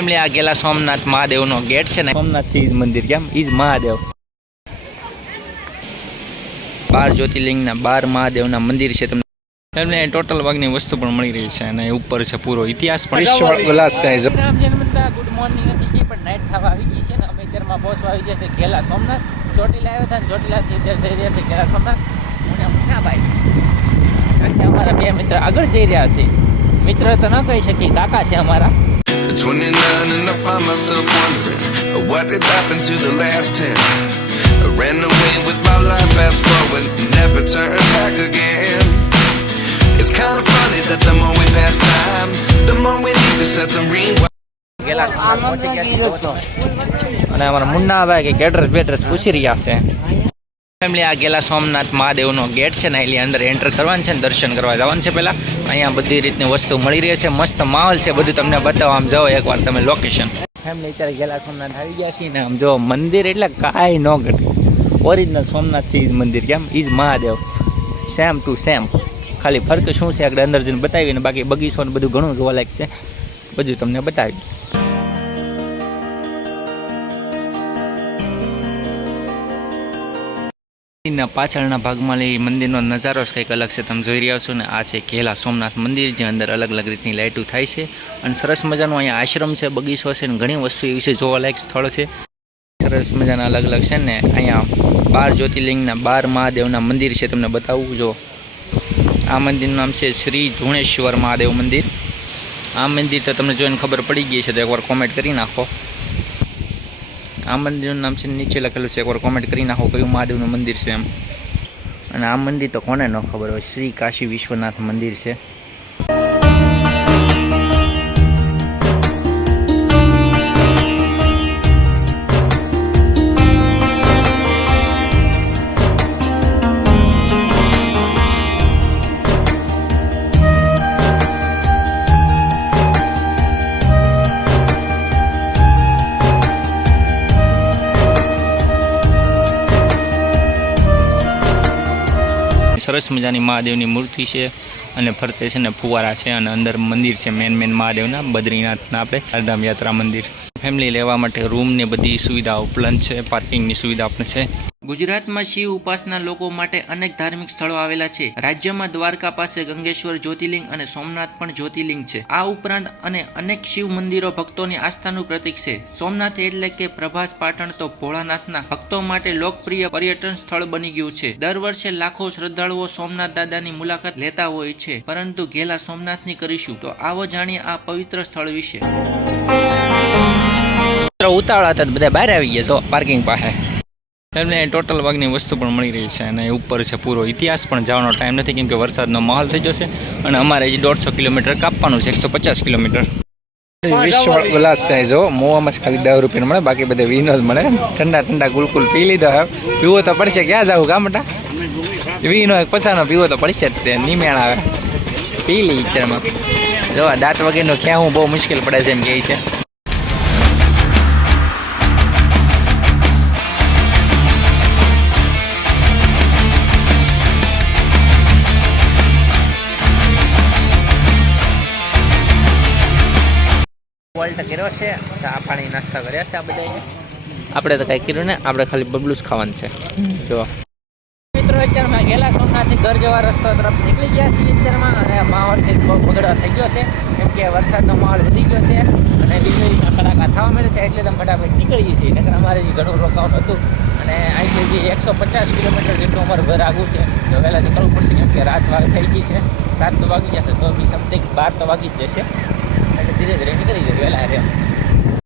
Family આ ગેલા Somnath મહાદેવનો gate છે ને સોમનાથ છે મંદિર કેમ? ઈ મહાદેવ. બાર જ્યોતિર્લિંગના બાર મહાદેવના મંદિર છે તમને. ફેમિલી ટોટલ ભાગની વસ્તુ પણ મળી રહી છે અને ઉપર છે પૂરો ઇતિહાસ પણ. ગ્લાસ છે. ગુડ મોર્નિંગ નથી છે પણ નાઈટ થવા આવી ગઈ છે ને અમે અત્યારમાં પહોંચવા આવી જશે ગેલા સોમનાથ. ચોટીલા આવ્યા હતા ચોટીલાથી અત્યારે જઈ રહ્યા છે ગેલા સોમનાથ. મુન્નાભાઈ અને અમારા બે મિત્ર આગળ જઈ રહ્યા છે. મિત્ર તો ન કહી શકીએ કાકા છે અમારા. At 29 and I find myself wondering uh, what did happen to the last 10. I ran away with my life, fast forward, never turn back again. It's kind of funny that the more we pass time, the more we need to set the rewind. ગેલા સોમનાથ પહોંચી ગયા છીએ તો અને અમારા મુન્નાભાઈ કે address બેડ્રેસ પૂછી રહ્યા છે ફેમિલી આ ગેલા સોમનાથ મહાદેવનો ગેટ છે ને એની અંદર એન્ટર કરવાનું છે ને દર્શન કરવા જવાનું છે પહેલાં. અહીંયા બધી રીતની વસ્તુ મળી રહી છે, મસ્ત માહોલ છે, બધું તમને બતાવવા આમ જાઓ એકવાર તમે લોકેશન ફેમિલી અત્યારે ગેલા સોમનાથ આવી ગયા છીએ ને આમ જો મંદિર એટલે કાંઈ ન ઘટે. ઓરિજિનલ સોમનાથ છે ઈ મંદિર કેમ જ મહાદેવ. સેમ ટુ સેમ ખાલી ફરક શું છે? આગળ અંદર જઈને બતાવીને બાકી બગીચો ને બધું ઘણું જોવાલાયક છે. બધું તમને બતાવી મંદિરના પાછળના ભાગમાં લઈ મંદિરનો નજારો જ કંઈક અલગ છે. તમે જોઈ રહ્યા છો ને, આ છે ઘેલા સોમનાથ મંદિર જે અંદર અલગ અલગ રીતની લાઇટો થાય છે. અને સરસ મજાનો અહીંયા આશ્રમ છે, બગીચો છે ને ઘણી વસ્તુ એવી છે, જોવાલાયક સ્થળ છે. સરસ મજાના અલગ અલગ છે ને, અહીંયા બાર જ્યોતિર્લિંગના બાર મહાદેવના મંદિર છે, તમને બતાવું. જો, આ મંદિરનું નામ છે શ્રી ધુણેશ્વર મહાદેવ મંદિર. આ મંદિર તો તમને જોઈને ખબર પડી ગઈ છે તો એકવાર કોમેન્ટ કરી નાખો. આ મંદિરનું નામ છે નીચે લખેલું છે એકવાર કોમેન્ટ કરી નાખો કયું મહાદેવનું મંદિર છે એમ. અને આ મંદિર તો કોને ન ખબર હોય, શ્રી કાશી વિશ્વનાથ મંદિર છે. સરસ મજાની મહાદેવની મૂર્તિ છે અને ફરતે છે ને ફુવારા છે અને અંદર મંદિર છે મેન મેન મહાદેવના, બદ્રીનાથના આપણે ચારધામ યાત્રા મંદિર. ફેમિલી લેવા માટે રૂમની બધી સુવિધા ઉપલબ્ધ છે પાર્કિંગની સુવિધા પણ છે. ગુજરાતમાં શિવ ઉપાસના લોકો માટે અનેક ધાર્મિક સ્થળો આવેલા છે. રાજ્યમાં દ્વારકા પાસે ગંગેશ્વર, જ્યોતિર્લિંગ અને સોમનાથ પણ જ્યોતિર્લિંગ છે. આ ઉપરાંત અને અનેક શિવ મંદિરો ભક્તોની આસ્થાનું પ્રતીક છે. સોમનાથ એટલે કે પ્રભાસ પાટણ તો ભોળાનાથના ભક્તો માટે લોકપ્રિય પર્યટન સ્થળ બની ગયું છે. દર વર્ષે લાખો શ્રદ્ધાળુઓ સોમનાથ દાદાની મુલાકાત લેતા હોય છે. પરંતુ ઘેલા સોમનાથની કરીશું તો આવો જાણીએ આ પવિત્ર સ્થળ વિશે. ઉતાવળા હતા બધા બહાર આવી ગયા છો, પાર્કિંગ પાસે. એમને ટોટલ ભાગની વસ્તુ પણ મળી રહી છે અને ઉપર છે પૂરો ઇતિહાસ પણ જવાનો ટાઈમ નથી કેમ કે વરસાદનો માહોલ થઈ જશે અને અમારે હજી દોઢસો કિલોમીટર કાપવાનું છે એકસો પચાસ કિલોમીટર. વિશ્વ ગ્લાસ છે જો મોવામાં જ ખાલી દસ રૂપિયા મળે બાકી બધે વિનો જ મળે. ઠંડા ઠંડા ગુલકુલ પી લીધા હવે. પીવો તો પડશે ક્યાં જવું ગામટા વીનો એક પચાનો પીવો તો પડશે જ તે નિમેણ આવે પી લી અત્યારમાં. જો દાંત વગેરેનો ક્યાં હું બહુ મુશ્કેલ પડે છે એમ કહે છે. વોલ્ટ કર્યો છે. ચા પાણી નાસ્તા કર્યા છે આ બધા આપણે તો કાંઈ કર્યું ને આપણે ખાલી બબલું જ ખાવાનું છે. જો. મિત્રો અત્યારમાં ગેલા સોમનાથથી ઘર જવા રસ્તો તરફ નીકળી ગયા છીએ અત્યારમાં અને માહોલ કંઈક બહુ બગડવા થઈ ગયો છે. કેમ કે વરસાદનો માહોલ વધી ગયો છે અને વીજળીના કડાકા થવા મળે છે એટલે તમે ફટાફટ નીકળીએ છીએ. નકર અમારે જે ઘણું રોકાવાનું હતું અને અહીંથી જે એકસો પચાસ કિલોમીટર જેટલું અમારું ઘર આગું છે તો વહેલા નીકળવું પડશે કેમ કે રાત વાર થઈ ગઈ છે. સાત તો વાગી જશે તો બી સમથિંગ બાર તો વાગી જ જશે. ધીરે ધીરે નીકળી જાય વહેલા રે